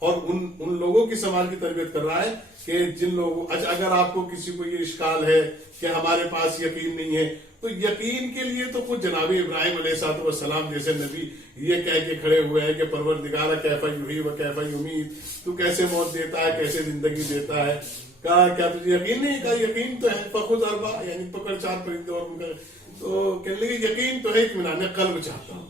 اور ان لوگوں کی سماج کی تربیت کر رہا ہے کہ جن لوگوں اگر آپ کو کسی کو یہ اشکال ہے کہ ہمارے پاس یقین نہیں ہے، تو یقین کے لیے تو کچھ جناب ابراہیم علیہ السلام جیسے نبی یہ کہہ کے کھڑے ہوئے ہیں کہ پروردگار کیف یحیی و کیف یمیت، تو کیسے موت دیتا ہے، کیسے زندگی دیتا ہے. کہا کیا تجھے یقین نہیں؟ کہا یقین تو ہے، فخذ اربع، یعنی پکڑ 4 پرندے اور ان کا. تو کہنے لگے یقین تو ہے، اطمینان قلب چاہتا ہوں.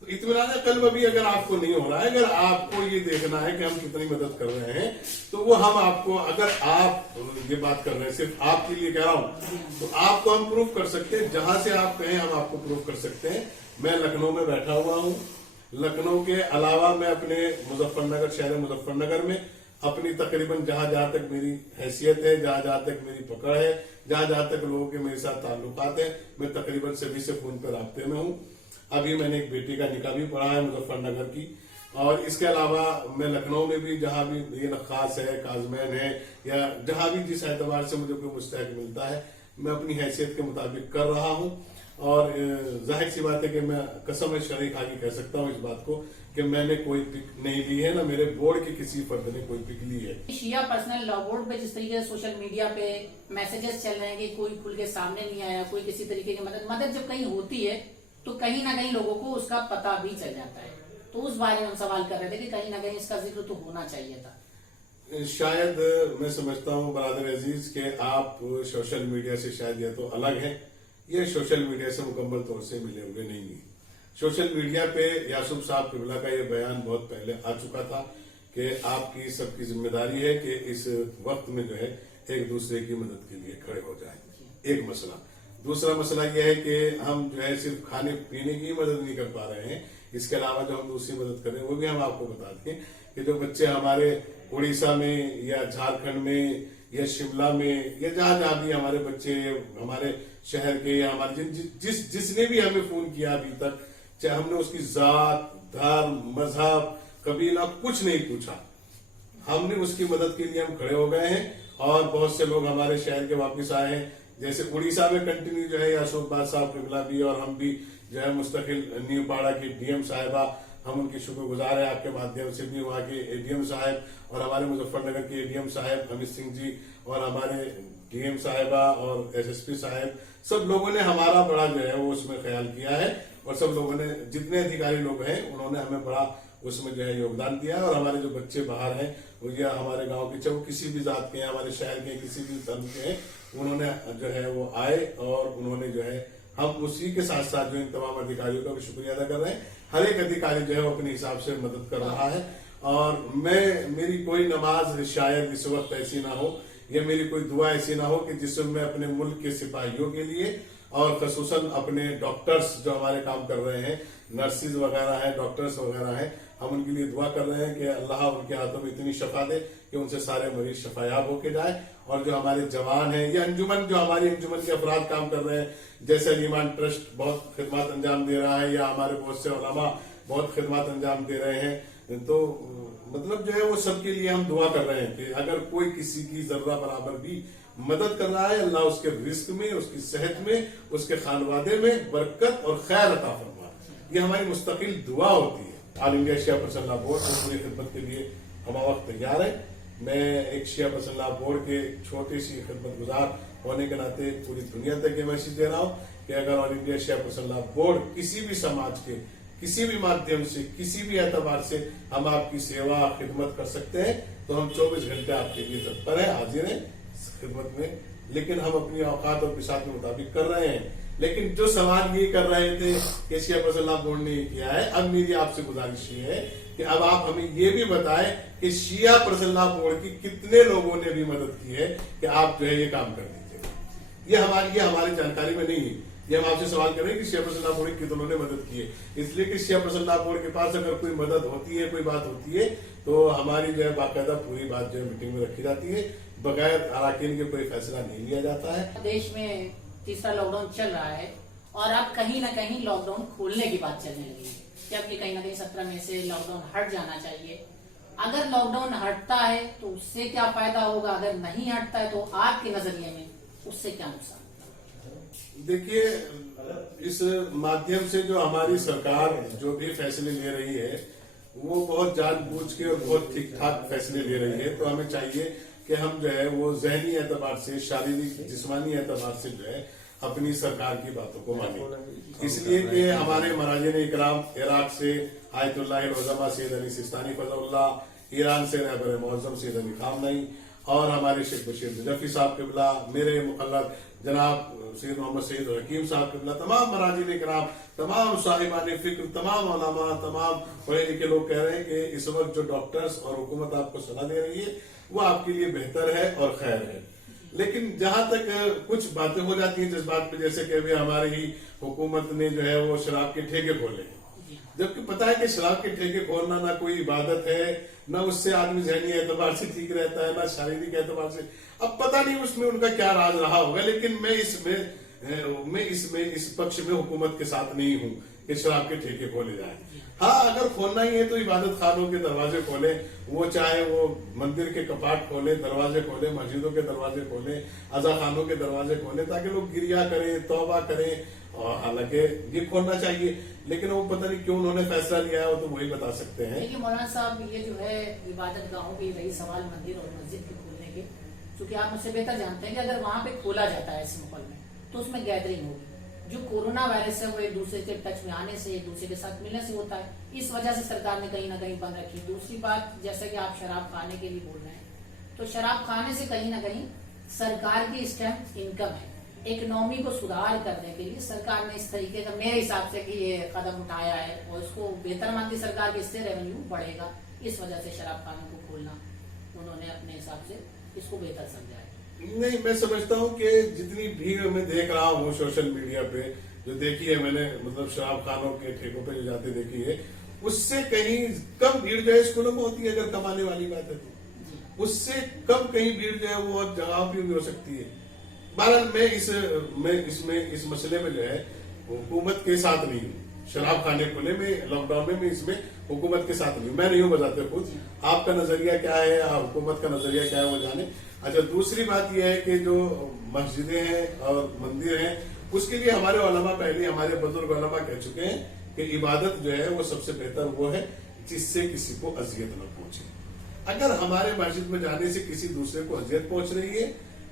تو اطمینان قلب ابھی اگر آپ کو نہیں ہو رہا ہے، اگر آپ کو یہ دیکھنا ہے کہ ہم کتنی مدد کر رہے ہیں، تو وہ ہم آپ کو، اگر آپ یہ بات کر رہے ہیں صرف آپ کے لیے کہہ رہا ہوں، تو آپ کو ہم پروف کر سکتے ہیں. جہاں سے آپ کہیں ہم آپ کو پروف کر سکتے ہیں. میں لکھنؤ میں بیٹھا ہوا ہوں. لکھنؤ کے علاوہ میں اپنے مظفر نگر، شہر مظفر نگر میں اپنی تقریباً جہاں تک میری حیثیت ہے، جہاں تک میری پکڑ ہے، جہاں تک لوگوں کے میرے ساتھ تعلقات ہیں، میں تقریباً سبھی سے فون پہ رابطے میں ہوں. ابھی میں نے ایک بیٹی کا نکاح بھی پڑھا ہے مظفر نگر کی. اور اس کے علاوہ میں لکھنؤ میں بھی جہاں بھی یہ نخاس ہے، کازمین ہے، یا جہاں بھی جس اعتبار سے مجھے کوئی مستحق ملتا ہے، میں اپنی حیثیت کے مطابق کر رہا ہوں. اور ظاہر سی بات ہے کہ میں قسم شریک آگے کہہ سکتا ہوں اس بات کو کہ میں نے کوئی پک نہیں لی ہے، نہ میرے بورڈ کے کسی فرد نے کوئی پک لی ہے. شیعہ پرسنل لا بورڈ پہ جس طریقے سے سوشل میڈیا پہ میسجز چل رہے ہیں کہ کوئی کھل کے سامنے نہیں آیا، کوئی کسی طریقے کی مدد جب کہیں ہوتی ہے تو کہیں نہ کہیں لوگوں کو اس کا پتہ بھی چل جاتا ہے. تو اس بارے میں ہم سوال کر رہے تھے کہ کہیں نہ کہیں اس کا ذکر تو ہونا چاہیے تھا. شاید میں سمجھتا ہوں برادر عزیز کہ آپ سوشل میڈیا سے شاید یہ تو الگ ہیں، یہ سوشل میڈیا سے مکمل طور سے ملے ہوئے نہیں ہیں. سوشل میڈیا پہ یاسب صاحب قبلہ کا یہ بیان بہت پہلے آ چکا تھا کہ آپ کی سب کی ذمہ داری ہے کہ اس وقت میں جو ہے ایک دوسرے کی مدد کے لیے کھڑے ہو جائیں. ایک مسئلہ. دوسرا مسئلہ یہ ہے کہ ہم جو ہے صرف کھانے پینے کی مدد نہیں کر پا رہے ہیں، اس کے علاوہ جو ہم دوسری مدد کر رہے ہیں وہ بھی ہم آپ کو بتا دیں کہ جو بچے ہمارے اڑیسہ میں یا جھارکھنڈ میں یا شملہ میں یا جہاں بھی ہمارے بچے ہمارے شہر کے یا ہمارے جس نے بھی ہمیں فون کیا ابھی تک، چاہے ہم نے اس کی ذات، دھرم، مذہب، قبیلہ کچھ نہیں پوچھا، ہم نے اس کی مدد کے لیے ہم کھڑے ہو گئے ہیں. اور بہت سے لوگ ہمارے شہر کے واپس آئے ہیں، جیسے اڑیسہ میں کنٹینیو جو ہے یاسوف باد صاحب قبلہ بھی اور ہم بھی جو ہے مستقل نیو پاڑا کی ڈی ایم صاحبہ، ہم ان کی شکر گزار ہیں آپ کے مادھیم سے بھی، وہاں کے اے ڈی ایم صاحب اور ہمارے مظفر نگر کے اے ڈی ایم صاحب امیت سنگھ جی اور ہمارے ڈی ایم صاحبہ اور ایس ایس پی صاحب، سب لوگوں نے ہمارا بڑا جو ہے وہ اس میں خیال کیا ہے. اور سب لوگوں نے، جتنے ادھیکاری لوگ ہیں انہوں نے ہمیں بڑا اس میں جو ہے یوگدان دیا ہے. اور ہمارے جو بچے باہر ہیں وہ یا ہمارے گاؤں کے، چاہے وہ کسی بھی ذات کے ہیں، ہمارے شہر کے کسی بھی دھرم کے ہیں، انہوں نے جو ہے وہ آئے اور انہوں نے جو ہے، ہم اسی کے ساتھ ساتھ جو ان تمام ادھیکاریوں کا بھی شکریہ ادا کر رہے ہیں. ہر ایک ادھیکاری جو ہے وہ اپنے حساب سے مدد کر رہا ہے. اور میری کوئی نماز شاید اس وقت ایسی نہ ہو، یا میری کوئی دعا ایسی نہ ہو کہ جس میں میں اپنے ملک کے سپاہیوں کے لیے اور خصوصاً اپنے ڈاکٹرز جو ہمارے کام کر رہے ہیں، نرسز وغیرہ ہیں، ڈاکٹرز وغیرہ ہیں، ہم ان کے لیے دعا کر رہے ہیں کہ اللہ ان کے ہاتھوں میں اتنی شفا دے کہ ان سے سارے مریض شفایاب ہو کے جائے. اور جو ہمارے جوان ہیں یا انجمن، جو ہماری انجمن کے افراد کام کر رہے ہیں، جیسے ایمان ٹرسٹ بہت خدمات انجام دے رہا ہے، یا ہمارے بہت سے علماء بہت خدمات انجام دے رہے ہیں، تو مطلب جو ہے وہ سب کے لیے ہم دعا کر رہے ہیں کہ اگر کوئی کسی کی ذرہ برابر بھی مدد کر رہا ہے، اللہ اس کے رزق میں، اس کی صحت میں، اس کے خانوادے میں برکت اور خیر عطا فرمائے. یہ ہماری مستقل دعا ہوتی ہے. آل انڈیا شیعہ پرسنل لا بورڈ اور پوری خدمت کے لیے ہم وقت تیار ہیں. میں ایک شیعہ پرسنل لا بورڈ کے چھوٹی سی خدمت گزار ہونے کے ناطے پوری دنیا تک یہ میسج دے رہا ہوں کہ اگر آل انڈیا شیعہ پرسنل لا بورڈ کسی بھی سماج کے کسی بھی مادھیم سے، کسی بھی اعتبار سے ہم آپ کی سیوا خدمت کر سکتے ہیں، تو ہم 24 گھنٹے آپ کے لیے تتپر ہیں، حاضر ہیں خدمت میں. لیکن ہم اپنی اوقات اور بساط کے مطابق کر رہے ہیں. لیکن جو سوال یہ کر رہے تھے کہ شیعہ پرسنل لا بورڈ نے کیا ہے، اب میری آپ سے گزارش یہ ہے کہ اب آپ ہمیں یہ بھی بتائیں کہ شیعہ پرسنل لا بورڈ کی کتنے لوگوں نے بھی مدد کی ہے کہ آپ جو ہے یہ کام کر دیجیے. یہ ہماری جانکاری میں نہیں ہے. یہ ہم آپ سے سوال کر رہے ہیں کہ شیعہ پرسنل لا بورڈ کی کتنوں نے مدد کی ہے. اس لیے کہ شیعہ پرسنل لا بورڈ کے پاس اگر کوئی مدد ہوتی ہے، کوئی بات ہوتی ہے، تو ہماری جو ہے باقاعدہ پوری بات جو ہے میٹنگ میں رکھی جاتی ہے، بغیر اراکین کے کوئی فیصلہ نہیں لیا جاتا ہے. دیش میں تیسرا لاک ڈاؤن چل رہا ہے اور اب کہیں نہ کہیں لاک ڈاؤن کھولنے کی بات چلنے لگی ہے، جبکہ کہیں نہ کہیں 17 میں سے لاک ڈاؤن ہٹ جانا چاہیے. اگر لاک ڈاؤن ہٹتا ہے تو اس سے کیا فائدہ ہوگا، اگر نہیں ہٹتا ہے تو آپ کے نظریے میں اس سے کیا نقصان؟ دیکھیے، اس مادھیم سے جو ہماری سرکار جو بھی فیصلے لے رہی ہے، وہ بہت جان بوجھ کے اور بہت ٹھیک ٹھاک فیصلے لے رہی ہے. تو ہمیں چاہیے کہ ہم جو ہے وہ ذہنی اعتبار سے، شاریرک جسمانی اعتبار سے جو ہے اپنی سرکار کی باتوں کو مانیں. اس لیے کہ ہمارے مراجعین اکرام عراق سے آیت اللہ العظمہ سید علی سستانی فضل اللہ، ایران سے رہبر معظم سید علی خامنئی، اور ہمارے شیخ بشیر نجفی صاحب قبلہ، میرے مقلد جناب سید محمد سعید الحکیم صاحب قبلہ، تمام مراجعین اکرام، تمام صاحبان فکر، تمام علماء، تمام پڑھے لکھے لوگ کہہ رہے ہیں کہ اس وقت جو ڈاکٹرز اور حکومت آپ کو صلاح دے رہی ہے وہ آپ کے لیے بہتر ہے اور خیر ہے. لیکن جہاں تک کچھ باتیں ہو جاتی ہیں جذبات پہ، جیسے کہ ہماری ہی حکومت نے جو ہے وہ شراب کے ٹھیکے کھولے ہیں، جبکہ پتا ہے کہ شراب کے ٹھیکے کھولنا نہ کوئی عبادت ہے، نہ اس سے آدمی ذہنی اعتبار سے ٹھیک رہتا ہے، نہ شاریرک اعتبار سے. اب پتا نہیں اس میں ان کا کیا راز رہا ہوگا، لیکن میں اس پکش میں حکومت کے ساتھ نہیں ہوں کہ شراب کے ٹھیکے کھولے جائیں. ہاں اگر کھولنا ہی ہے تو عبادت خانوں کے دروازے کھولیں، وہ چاہے وہ مندر کے کپاٹ کھولیں، دروازے کھولیں، مسجدوں کے دروازے کھولیں، عزا خانوں کے دروازے کھولیں، تاکہ لوگ گریہ کریں، توبہ کریں. اور حالانکہ یہ کھولنا چاہیے، لیکن وہ پتہ نہیں کیوں انہوں نے فیصلہ لیا ہے، وہ تو وہی بتا سکتے ہیں. دیکھیے مولانا صاحب، یہ جو ہے عبادت گاہوں کی رہی سوال مندر اور مسجد کے کھولنے کے، چونکہ آپ مجھ سے بہتر جانتے ہیں کہ اگر وہاں پہ کھولا جاتا ہے اس ماحول میں تو اس میں گیدرنگ ہوگی. جو کورونا وائرس ہے وہ ایک دوسرے کے ٹچ میں آنے سے، ایک دوسرے کے ساتھ ملنے سے ہوتا ہے. اس وجہ سے سرکار نے کہیں نہ کہیں بند رکھی. دوسری بات، جیسا کہ آپ شراب خانے کے لیے بول رہے ہیں، تو شراب خانے سے کہیں نہ کہیں سرکار کی اسٹیمپ انکم ہے. اکنامی کو سدھار کرنے کے لیے سرکار نے اس طریقے کا میرے حساب سے کہ یہ قدم اٹھایا ہے، اور اس کو بہتر مانتی سرکار کے، اس سے ریونیو بڑھے گا. اس وجہ سے شراب خانوں کو کھولنا انہوں نے اپنے حساب سے اس کو بہتر سمجھا ہے. نہیں، میں سمجھتا ہوں کہ جتنی بھیڑ میں دیکھ رہا ہوں سوشل میڈیا پہ جو دیکھی ہے میں نے، مطلب شراب خانوں کے ٹھیکوں پہ جو جاتے دیکھی ہے، اس سے کہیں کم بھیڑ جو ہے اسکولوں میں ہوتی ہے اگر کمانے والی بات ہے تو. اس سے کم کہیں بھیڑ جو ہے وہ جگہ پہ بھی ہو سکتی ہے. بہرحال میں اس مسئلے میں جو ہے حکومت کے ساتھ نہیں ہوں. شراب خانے کھلے میں لاک ڈاؤن میں اس میں حکومت کے ساتھ نہیں ہوں. میں نہیں ہوں بذات خود. آپ کا نظریہ کیا ہے، حکومت کا نظریہ کیا ہے وہ جانے. اچھا، دوسری بات یہ ہے کہ جو مسجدیں ہیں اور مندر ہیں، اس کے لیے ہمارے علماء، پہلے ہمارے بزرگ علماء کہہ چکے ہیں کہ عبادت جو ہے وہ سب سے بہتر وہ ہے جس سے کسی کو اذیت نہ پہنچے. اگر ہمارے مسجد میں جانے سے کسی دوسرے کو اذیت پہنچ رہی ہے،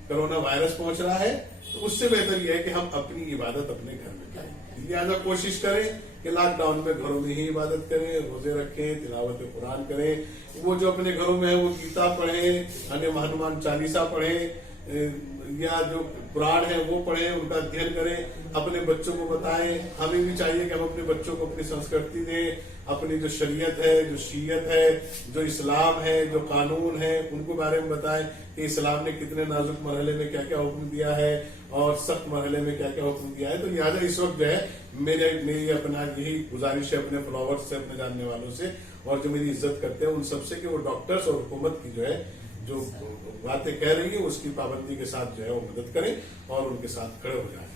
کرونا وائرس پہنچ رہا ہے، تو اس سے بہتر یہ ہے کہ ہم اپنی عبادت اپنے گھر میں کریں. لہٰذا کوشش کریں کہ لاک ڈاؤن میں گھروں میں ہی عبادت کریں، روزے رکھیں، تلاوت قرآن کریں. وہ جو اپنے گھروں میں ہے وہ گیتا پڑھیں، ہنومان چالیسا پڑھیں، یا جو قرآن ہے وہ پڑھیں، ان کا ادھین کریں، اپنے بچوں کو بتائیں. ہمیں بھی چاہیے کہ ہم اپنے بچوں کو اپنی سنسکرتی دیں، اپنی جو شریعت ہے، جو شیعت ہے، جو اسلام ہے، جو قانون ہے، ان کو بارے میں بتائیں کہ اسلام نے کتنے نازک مرحلے میں کیا کیا حکم دیا ہے اور سخت مرحلے میں کیا کیا حکم دیا ہے. تو لہٰذا اس وقت جو ہے میری اپنا یہی گزارش ہے اپنے فالوورز سے، اپنے جاننے والوں سے، اور جو میری عزت کرتے ہیں ان سب سے، کہ وہ ڈاکٹرز اور حکومت کی جو ہے جو باتیں کہہ رہی ہیں اس کی پابندی کے ساتھ جو ہے وہ مدد کریں اور ان کے ساتھ کھڑے ہو جائیں.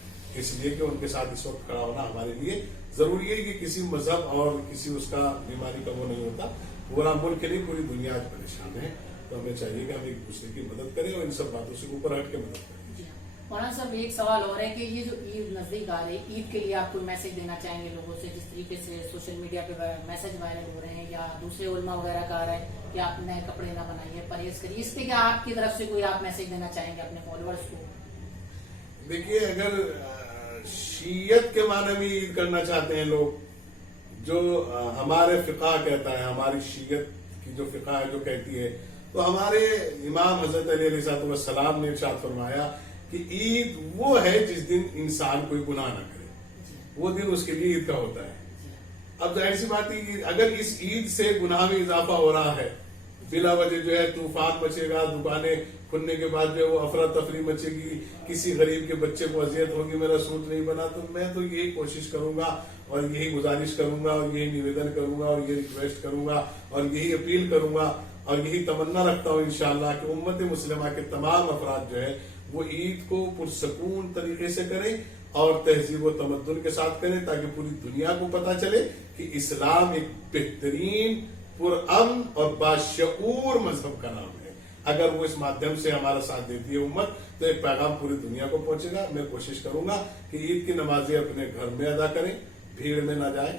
اس لیے کہ ان کے ساتھ اس وقت کھڑا ہونا ہمارے لیے ضروری ہے. کہ کسی مذہب اور کسی اس کا بیماری کا وہ نہیں ہوتا. پورا ملک نہیں، پوری دنیا آج پریشان ہے. تو ہمیں چاہیے کہ ہم ایک دوسرے کی مدد کریں اور ان سب باتوں سے اوپر ہٹ کے مدد کریں. مولانا صاحب، ایک سوال اور ہے کہ یہ جو عید نزدیک آ رہی ہے، عید کے لیے آپ کوئی میسج دینا چاہیں گے لوگوں سے؟ جس طریقے سے سوشل میڈیا پہ میسج وائرل ہو رہے ہیں یا دوسرے علماء وغیرہ کا آ رہا ہے کہ آپ نئے کپڑے نہ بنائیے، پرہیز کریے، اس پہ کیا آپ کی طرف سے کوئی آپ میسج دینا چاہیں گے اپنے فالوورز کو؟ دیکھیے، اگر شیعت کے معنی میں عید کرنا چاہتے ہیں لوگ، جو ہمارے فقہ کہتا ہے، ہماری شیعت کی جو فقہ ہے جو کہتی ہے، تو ہمارے امام حضرت علی علیہ السلام نے ارشاد فرمایا کہ عید وہ ہے جس دن انسان کوئی گناہ نہ کرے، وہ دن اس کے لیے عید کا ہوتا ہے. اب ظاہر سی بات ہے، اگر اس عید سے گناہ میں اضافہ ہو رہا ہے، بلا وجہ جو ہے طوفان مچے گا، دکانیں کھلنے کے بعد جو ہے وہ افراتفری مچے گی، کسی غریب کے بچے کو اذیت ہوگی، میرا سوٹ نہیں بنا، تو میں تو یہی کوشش کروں گا اور یہی گزارش کروں گا اور یہی نویدن کروں گا اور یہ ریکویسٹ کروں گا اور یہی اپیل کروں گا اور یہی تمنا رکھتا ہوں انشاءاللہ کہ امت مسلمہ کے تمام افراد جو ہے وہ عید کو پرسکون طریقے سے کریں اور تہذیب و تمدن کے ساتھ کریں، تاکہ پوری دنیا کو پتا چلے کہ اسلام ایک بہترین، پرامن اور باشعور مذہب کا نام ہے. اگر وہ اس مادھیم سے ہمارا ساتھ دیتی ہے امت، تو ایک پیغام پوری دنیا کو پہنچے گا. میں کوشش کروں گا کہ عید کی نمازیں اپنے گھر میں ادا کریں، بھیڑ میں نہ جائیں،